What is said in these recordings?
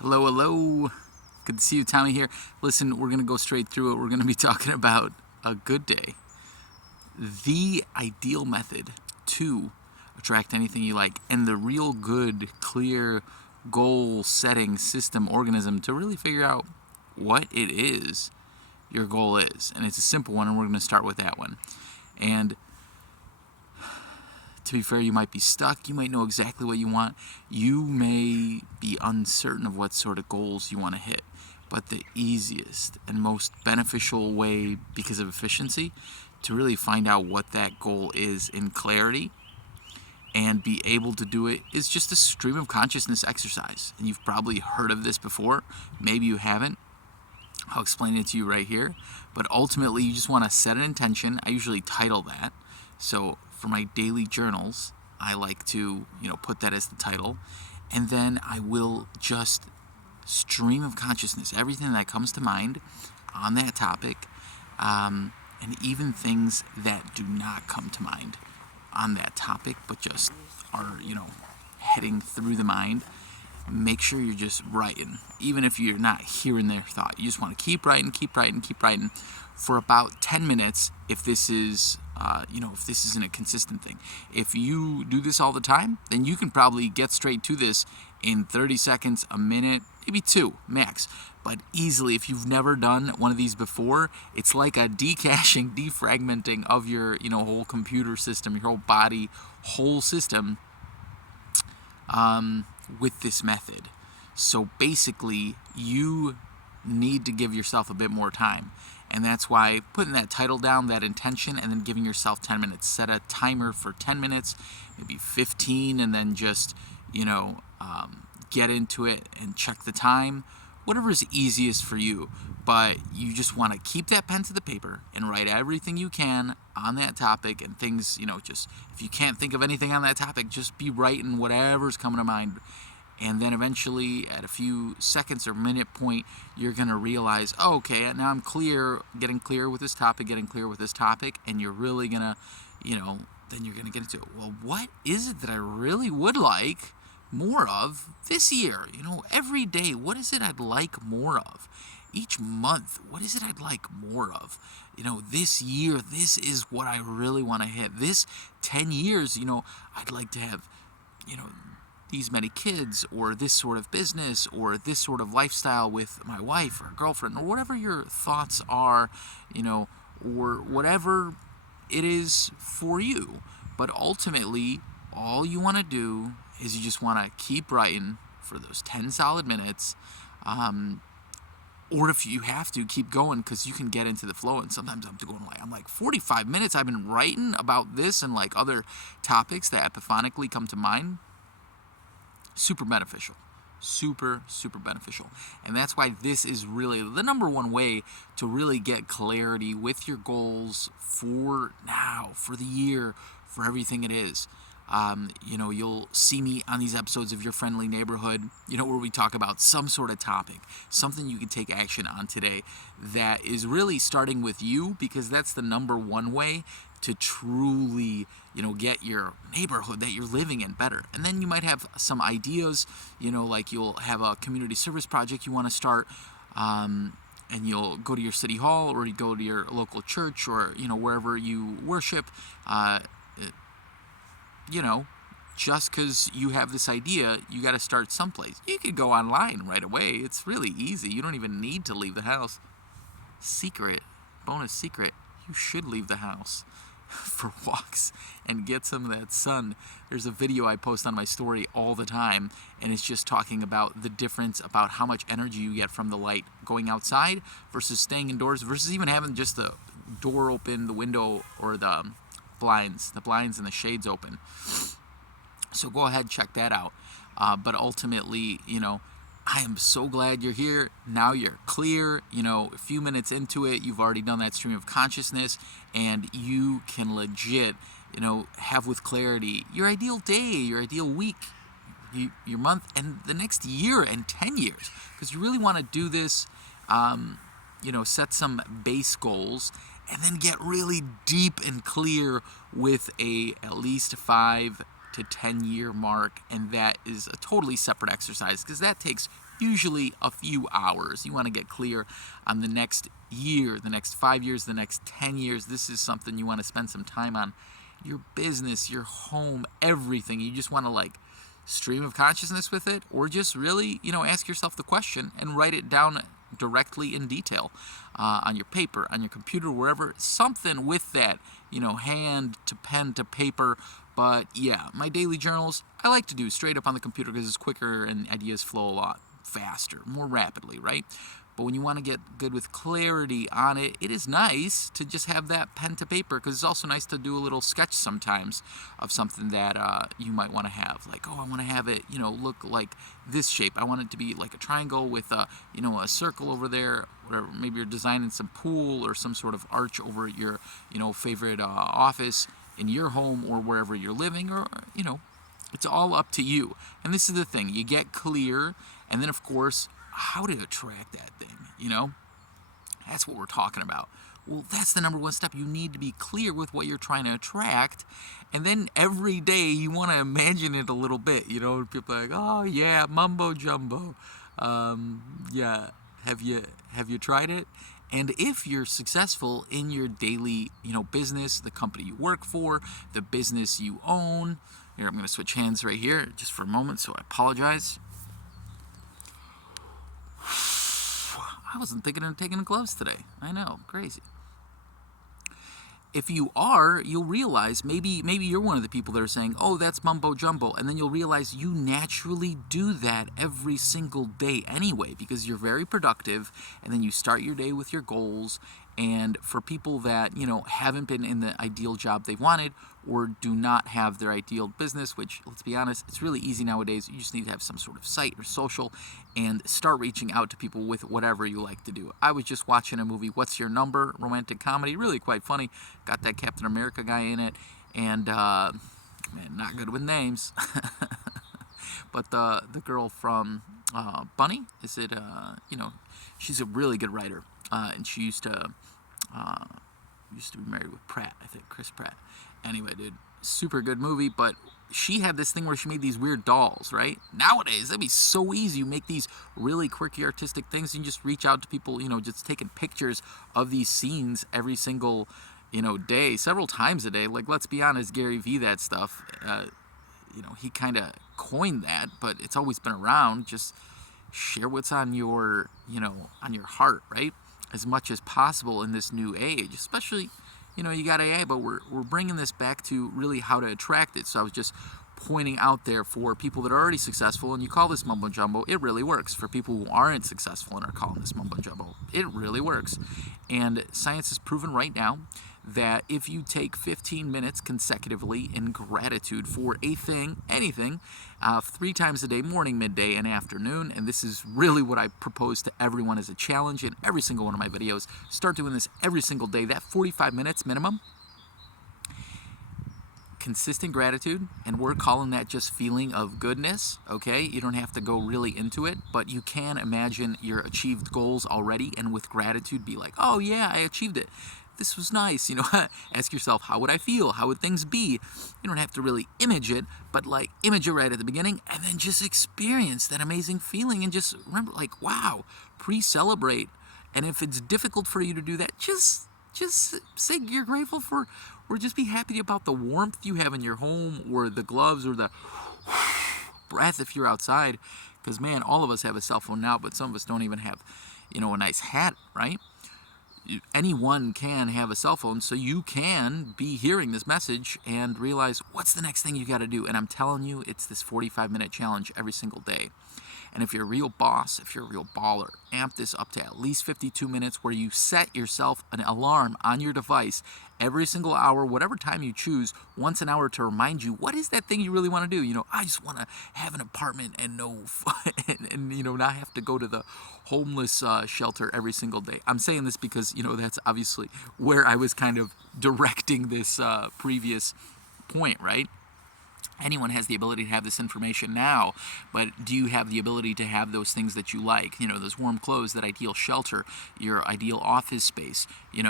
Hello, hello. Good to see you, Tommy here. Listen, we're going to go straight through it. We're going to be talking about a good day. The ideal method to attract anything you like, and the real good, clear goal setting system organism to really figure out what it is your goal is. And it's a simple one, and we're going to start with that one. And to be fair, you might be stuck. You might know exactly what you want. You may be uncertain of what sort of goals you want to hit. But the easiest and most beneficial way, because of efficiency, to really find out what that goal is in clarity and be able to do it is just a stream of consciousness exercise. And you've probably heard of this before. Maybe you haven't. I'll explain it to you right here. But ultimately, you just want to set an intention. I usually title that. So for my daily journals, I like to, put that as the title. And then I will just stream of consciousness, everything that comes to mind on that topic, and even things that do not come to mind on that topic, but just are, heading through the mind. Make sure you're just writing, even if you're not hearing their thought. You just want to keep writing for about 10 minutes if this is, if this isn't a consistent thing. If you do this all the time, then you can probably get straight to this in 30 seconds, a minute, maybe 2 max. But easily, if you've never done one of these before, it's like a decaching, defragmenting of your, whole computer system, your whole body, whole system, with this method. So basically, you need to give yourself a bit more time. And that's why putting that title down, that intention, and then giving yourself 10 minutes. Set a timer for 10 minutes, maybe 15, and then just, get into it and check the time. Whatever is easiest for you. But you just want to keep that pen to the paper and write everything you can on that topic, and things, just if you can't think of anything on that topic, just be writing whatever's coming to mind. And then eventually, at a few seconds or minute point, you're going to realize, oh, okay, now I'm getting clear with this topic, and you're really going to, then you're going to get into it. Well, what is it that I really would like more of this year? Every day, what is it I'd like more of? Each month, what is it I'd like more of? This year, this is what I really want to hit. This 10 years, I'd like to have, these many kids, or this sort of business, or this sort of lifestyle with my wife or girlfriend, or whatever your thoughts are, or whatever it is for you. But ultimately, all you want to do is you just want to keep writing for those 10 solid minutes, or if you have to, keep going, because you can get into the flow. And sometimes I'm like 45 minutes I've been writing about this and like other topics that epiphonically come to mind. Super beneficial. Super beneficial. And that's why this is really the number one way to really get clarity with your goals for now, for the year, for everything it is. You'll see me on these episodes of Your Friendly Neighborhood, where we talk about some sort of topic, something you can take action on today that is really starting with you, because that's the number one way to truly, get your neighborhood that you're living in better. And then you might have some ideas, like you'll have a community service project you want to start, and you'll go to your city hall, or you go to your local church, or, wherever you worship, just because you have this idea, you got to start someplace. You could go online right away. It's really easy. You don't even need to leave the house. Bonus secret, you should leave the house for walks and get some of that sun. There's a video I post on my story all the time, and it's just talking about the difference about how much energy you get from the light going outside versus staying indoors, versus even having just the door open, the window, or the blinds and the shades open. So go ahead, check that out. But ultimately, I am so glad you're here. Now you're clear. A few minutes into it, you've already done that stream of consciousness, and you can legit, have with clarity your ideal day, your ideal week, your month, and the next year and 10 years. Because you really want to do this, set some base goals, and then get really deep and clear with at least 5 to 10 year mark. And that is a totally separate exercise, because that takes usually a few hours. You want to get clear on the next year, the next 5 years, the next 10 years. This is something you want to spend some time on. Your business, your home, everything. You just want to like stream of consciousness with it, or just really, ask yourself the question and write it down directly in detail on your paper, on your computer, wherever. Something with that, hand to pen to paper. But yeah, my daily journals, I like to do straight up on the computer because it's quicker and ideas flow a lot faster, more rapidly, right? But when you want to get good with clarity on it, it is nice to just have that pen to paper, because it's also nice to do a little sketch sometimes of something that you might want to have. Like, I want to have it, look like this shape. I want it to be like a triangle with a circle over there. Whatever. Maybe you're designing some pool or some sort of arch over your, favorite office in your home or wherever you're living, or, it's all up to you. And this is the thing. You get clear, and then, of course, how to attract that thing, That's what we're talking about. Well, that's the number one step. You need to be clear with what you're trying to attract. And then every day you want to imagine it a little bit, People are like, oh, yeah, mumbo jumbo. Yeah, have you tried it? And if you're successful in your daily, business, the company you work for, the business you own. Here, I'm going to switch hands right here just for a moment, so I apologize. I wasn't thinking of taking the gloves today. I know, crazy. If you are, you'll realize maybe you're one of the people that are saying, oh, that's mumbo jumbo, and then you'll realize you naturally do that every single day anyway, because you're very productive, and then you start your day with your goals. And for people that, haven't been in the ideal job they wanted, or do not have their ideal business, which, let's be honest, it's really easy nowadays. You just need to have some sort of site or social and start reaching out to people with whatever you like to do. I was just watching a movie, What's Your Number? Romantic comedy, really quite funny. Got that Captain America guy in it, and, man, not good with names. But the girl from Bunny, is it, she's a really good writer. And she used to be married with Pratt, I think, Chris Pratt. Anyway, dude, super good movie, but she had this thing where she made these weird dolls, right? Nowadays, that'd be so easy. You make these really quirky artistic things and you just reach out to people, just taking pictures of these scenes every single, day, several times a day. Like, let's be honest, Gary Vee, that stuff, he kind of coined that, but it's always been around. Just share what's on your, on your heart, right? As much as possible in this new age, especially, you got AI, but we're bringing this back to really how to attract it. So I was just pointing out there for people that are already successful, and you call this mumbo jumbo, it really works. For people who aren't successful and are calling this mumbo jumbo, it really works. And science has proven right now that if you take 15 minutes consecutively in gratitude for a thing, anything, 3 times a day, morning, midday, and afternoon, and this is really what I propose to everyone as a challenge in every single one of my videos, start doing this every single day, that 45 minutes minimum, consistent gratitude, and we're calling that just feeling of goodness, okay? You don't have to go really into it, but you can imagine your achieved goals already, and with gratitude be like, oh yeah, I achieved it. This was nice, ask yourself, how would I feel? How would things be? You don't have to really image it, but like image it right at the beginning and then just experience that amazing feeling and just remember, like, wow, pre-celebrate. And if it's difficult for you to do that, just say you're grateful for, or just be happy about the warmth you have in your home, or the gloves, or the breath if you're outside. Because, man, all of us have a cell phone now, but some of us don't even have, a nice hat, right? Anyone can have a cell phone, so you can be hearing this message and realize what's the next thing you got to do. And I'm telling you, it's this 45-minute challenge every single day. And if you're a real boss, if you're a real baller, amp this up to at least 52 minutes, where you set yourself an alarm on your device every single hour, whatever time you choose, once an hour, to remind you, what is that thing you really want to do? I just want to have an apartment and not have to go to the homeless shelter every single day. I'm saying this because, that's obviously where I was kind of directing this previous point, right? Anyone has the ability to have this information now, but do you have the ability to have those things that you like? Those warm clothes, that ideal shelter, your ideal office space. You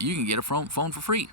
can get a phone for free.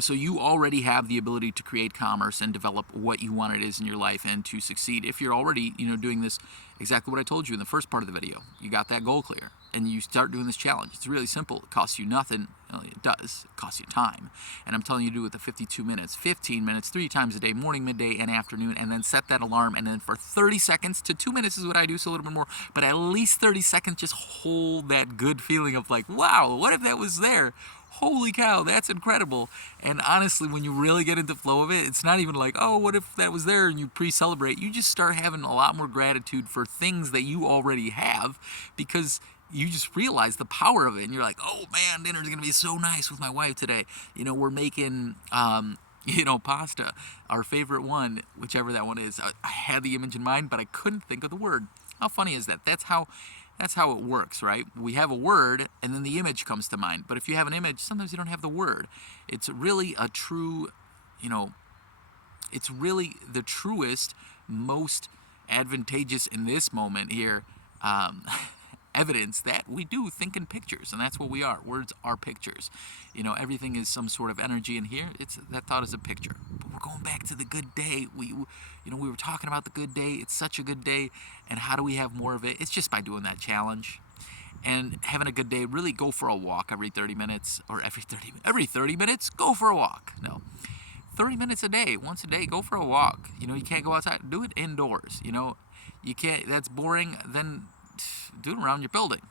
So you already have the ability to create commerce and develop what you want it is in your life and to succeed. If you're already, doing this, exactly what I told you in the first part of the video, you got that goal clear and you start doing this challenge. It's really simple. It costs you nothing. Well, it does. It costs you time. And I'm telling you to do it the 52 minutes, 15 minutes, 3 times a day, morning, midday, and afternoon, and then set that alarm. And then for 30 seconds to 2 minutes is what I do, so a little bit more, but at least 30 seconds, just hold that good feeling of like, wow, what if that was there? Holy cow, that's incredible. And honestly, when you really get into the flow of it, it's not even like, oh, what if that was there, and you pre-celebrate. You just start having a lot more gratitude for things that you already have, because you just realize the power of it. And you're like, oh man, dinner's going to be so nice with my wife today. We're making, pasta, our favorite one, whichever that one is. I had the image in mind, but I couldn't think of the word. How funny is that? That's how it works, right? We have a word, and then the image comes to mind. But if you have an image, sometimes you don't have the word. It's really a true, it's really the truest, most advantageous in this moment here, evidence that we do think in pictures, and that's what we are. Words are pictures. Everything is some sort of energy in here. That thought is a picture. But we're going back to the good day. We were talking about the good day. It's such a good day, and how do we have more of it? It's just by doing that challenge and having a good day. Really go for a walk every 30 minutes, or every 30 minutes, go for a walk. No, 30 minutes a day, once a day, go for a walk. You can't go outside. Do it indoors. You can't. That's boring. Then do it around your building.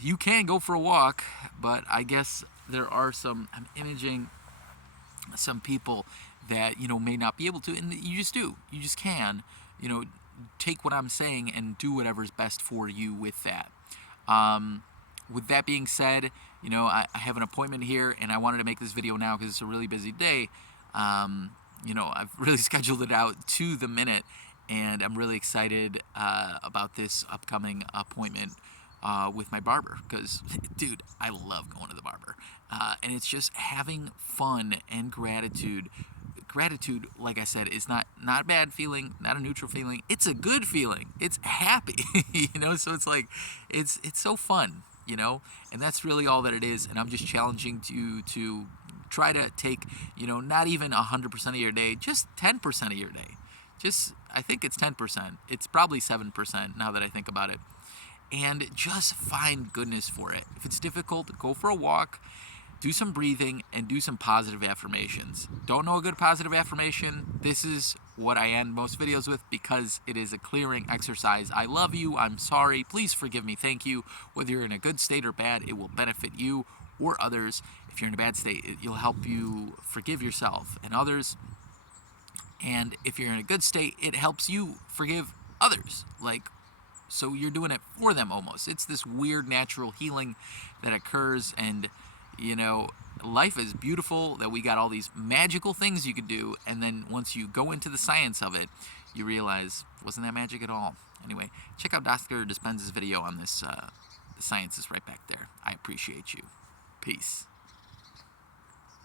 You can go for a walk, but I guess there are I'm imaging some people that may not be able to, and you just can take what I'm saying and do whatever's best for you with that. With that being said, I have an appointment here, and I wanted to make this video now because it's a really busy day. I've really scheduled it out to the minute, and I'm really excited about this upcoming appointment with my barber, because, dude, I love going to the barber. And it's just having fun and gratitude. Gratitude, like I said, is not a bad feeling, not a neutral feeling. It's a good feeling. It's happy, So it's like, it's so fun, And that's really all that it is. And I'm just challenging you to try to take, not even 100% of your day, just 10% of your day. I think it's 10%. It's probably 7% now that I think about it. And just find goodness for it. If it's difficult, go for a walk, do some breathing, and do some positive affirmations. Don't know a good positive affirmation? This is what I end most videos with, because it is a clearing exercise. I love you. I'm sorry. Please forgive me. Thank you. Whether you're in a good state or bad, it will benefit you or others. If you're in a bad state, it'll help you forgive yourself and others. And if you're in a good state, it helps you forgive others. So you're doing it for them almost. It's this weird natural healing that occurs, and life is beautiful that we got all these magical things you could do, and then once you go into the science of it, you realize, wasn't that magic at all? Anyway, check out Dr. Dispenza's video on this. The science is right back there. I appreciate you. Peace.